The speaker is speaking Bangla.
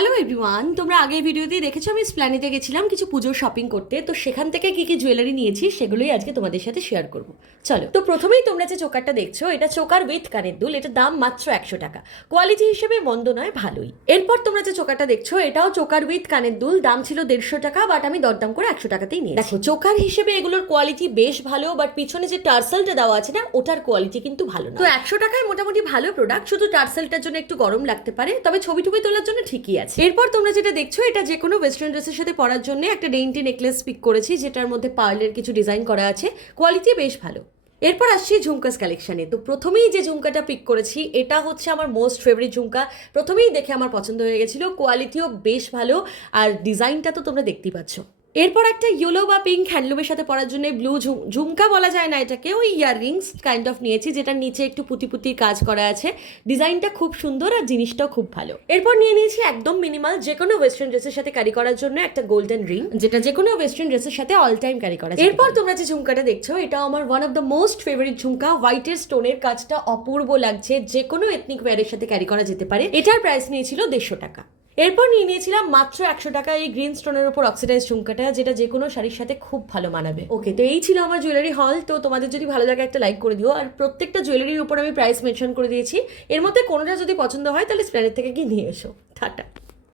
হ্যালো এভরিওয়ান, তোমরা আগের ভিডিওতেই দেখেছো আমি স্প্ল্যানেডে গেছিলাম কিছু পুজোর শপিং করতে। তো সেখান থেকে কি কি জুয়েলারি নিয়েছি সেগুলোই আজকে তোমাদের সাথে শেয়ার করব। চলো, তো প্রথমেই তোমরা যে চোকারটা দেখছো এটা চোকার উইথ কানের দুল। এটার দাম মাত্র 100 টাকা। কোয়ালিটি হিসেবে মন্দ নয়, ভালোই। এরপর তোমরা যে চোকারটা দেখছো এটাও চোকার উইথ কানের দুল, দাম ছিল 150 টাকা, বাট আমি দরদাম করে 100 টাকাতেই নিয়েছি। দেখো, চোকার হিসেবে এগুলোর কোয়ালিটি বেশ ভালো, বাট পিছনে যে টার্সেলটা দেওয়া আছে না, ওটার কোয়ালিটি কিন্তু ভালো না। তো 100 টাকায় মোটামুটি ভালো প্রোডাক্ট, শুধু টার্সেলটার জন্য একটু গরম লাগতে পারে, তবে ছবি টুবি তোলার জন্য ঠিকই আছে। এরপর তোমরা যেটা দেখছো এটা যে কোনো ওয়েস্টার্ন ড্রেসের সাথে পরার জন্য একটা ডেইনটি নেকলেস পিক করেছি, যেটার মধ্যে পার্লের কিছু ডিজাইন করা আছে, কোয়ালিটি বেশ ভালো। এরপর আসছি ঝুমকাস কালেকশানে। তো প্রথমেই যে ঝুমকাটা পিক করেছি এটা হচ্ছে আমার মোস্ট ফেভারিট ঝুমকা। প্রথমেই দেখে আমার পছন্দ হয়ে গেছিলো, কোয়ালিটিও বেশ ভালো, আর ডিজাইনটা তো তোমরা দেখতেই পাচ্ছ। এরপর একটা ইয়েলো বা পিঙ্ক হ্যান্ডলুমের সাথে পরার জন্য ব্লু ঝুমকা বলা যায় না এটাকে, ওই ইয়াররিংস কাইন্ড অফ নিয়েছি, যেটার নিচে একটু পুঁতি পুঁতির কাজ করা আছে। ডিজাইনটা খুব সুন্দর আর জিনিসটাও খুব ভালো। এরপর নিয়ে নিয়েছি একদম মিনিমাল, যে কোনো ওয়েস্টার্ন ড্রেসের সাথে ক্যারি করার জন্য একটা গোল্ডেন রিং, যেটা যে কোনো ওয়েস্টার্ন ড্রেসের সাথে অল টাইম ক্যারি করা যায়। এরপর তোমরা যে ঝুমকাটা দেখছো এটা আমার one of the most favourite ঝুমকা। হোয়াইটের স্টোনের কাজটা অপূর্ব লাগছে, যে কোনো এথনিক ওয়্যারের সাথে ক্যারি করা যেতে পারে। এটার প্রাইস নিয়েছিল 150 টাকা। এরপর নিয়ে নিয়েছিলাম মাত্র 100 টাকা এই গ্রিন স্টোনের উপর অক্সিডাইজ ঝুমকাটা, যেটা যে কোনো শাড়ির সাথে খুব ভালো মানাবে। ওকে, তো এই ছিল আমার জুয়েলারি হল। তো তোমাদের যদি ভালো লাগে একটা লাইক করে দিও, আর প্রত্যেকটা জুয়েলারির উপর আমি প্রাইস মেনশন করে দিয়েছি। এর মধ্যে কোনোটা যদি পছন্দ হয় তাহলে স্প্ল্যানেড থেকে গিয়ে নিয়ে এসো। টাটা।